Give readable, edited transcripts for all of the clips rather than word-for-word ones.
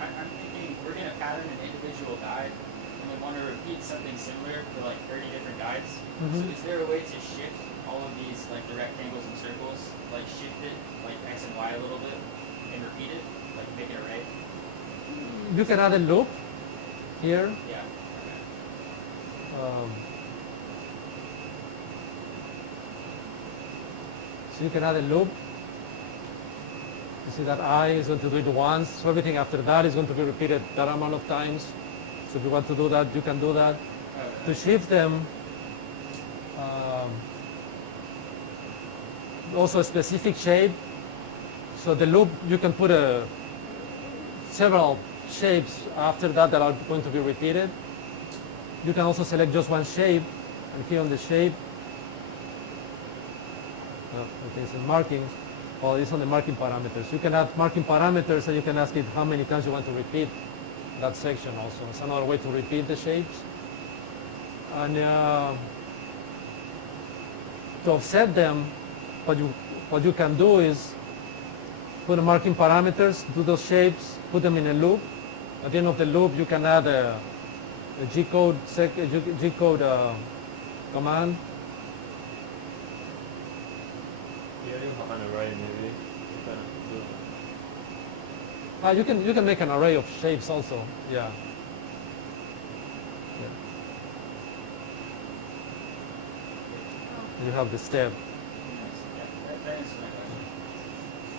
I'm thinking we're going to pattern an individual guide, and we want to repeat something similar for like 30 different guides. So is there a way to shift all of these, like the rectangles and circles, like shift it like X and Y a little bit, and repeat it, like make an array? You can add a loop here. Yeah. So you can add a loop. You see that I is going to do it once, so everything after that is going to be repeated that amount of times. So if you want to do that, you can do that. To shift them, also a specific shape. So the loop, you can put several shapes after that that are going to be repeated. You can also select just one shape, and here on the shape, okay, it's in markings. Well, it's on the marking parameters. You can add marking parameters, and you can ask it how many times you want to repeat that section also. It's another way to repeat the shapes. And to offset them, what you can do is put the marking parameters, do those shapes, put them in a loop. At the end of the loop, you can add a G-code command. Yeah, you have an array maybe. You can make an array of shapes also. Yeah. You have the step. That answers my question.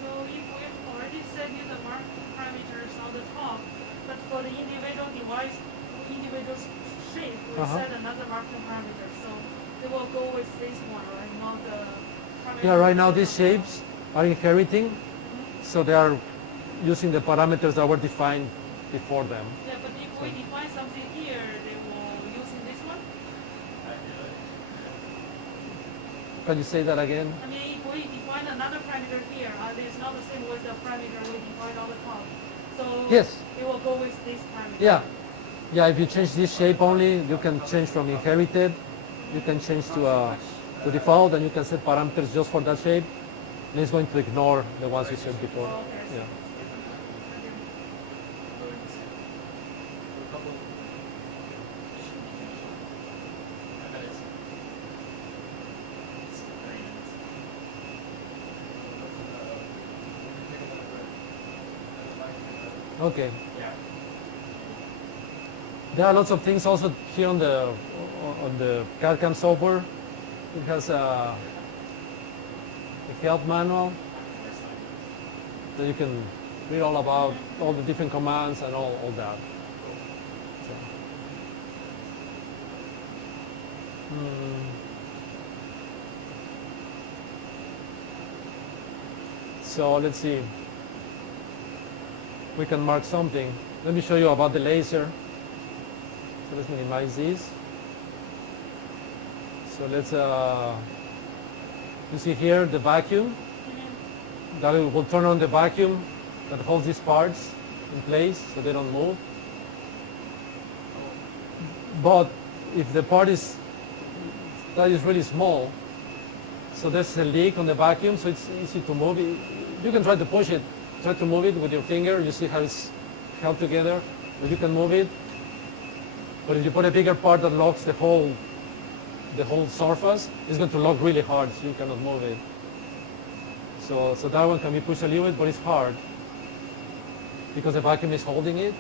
So if we've already set you the mark parameters on the top, but for the individual device, individual shape, we set another marking parameter. So they will go with this one, right? Not the parameter. Yeah, right now these shapes are inheriting, so they are using the parameters that were defined before them. Yeah, but if we define something here, they will using this one? Can you say that again? I mean, if we define another parameter here, it's not the same with the parameter we defined on the top. So Yes. it will go with this parameter. Yeah. Yeah, if you change this shape only, you can change from inherited, you can change to default, and you can set parameters just for that shape. And it's going to ignore the ones you set before. Oh, okay. Yeah. Okay. Yeah. There are lots of things also here on the CAD/CAM software. It has a help manual that you can read all about, all the different commands and all that. So let's see. We can mark something. Let me show you about the laser. So let's minimize this. So let's, you see here the vacuum. That will turn on the vacuum that holds these parts in place so they don't move. But if the part is really small, so there's a leak on the vacuum, so it's easy to move it. You can try to push it, try to move it with your finger. You see how it's held together. Or you can move it. But if you put a bigger part that locks the whole surface, it's going to lock really hard, so you cannot move it. So that one can be pushed a little bit, but it's hard because the vacuum is holding it.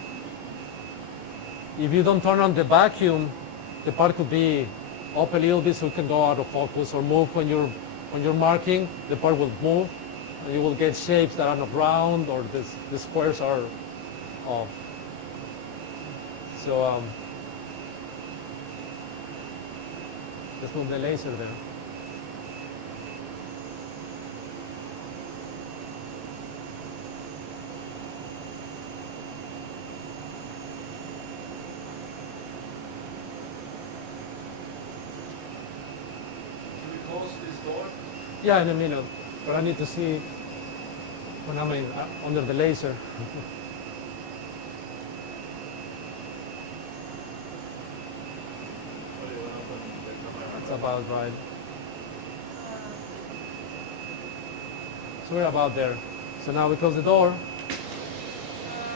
If you don't turn on the vacuum, the part could be up a little bit, so it can go out of focus or move when you're marking. The part will move, and you will get shapes that are not round, or the squares are off. So let's move the laser there. Yeah, in a minute. But I need to see when I'm under the laser. That's about right. So we're about there. So now we close the door.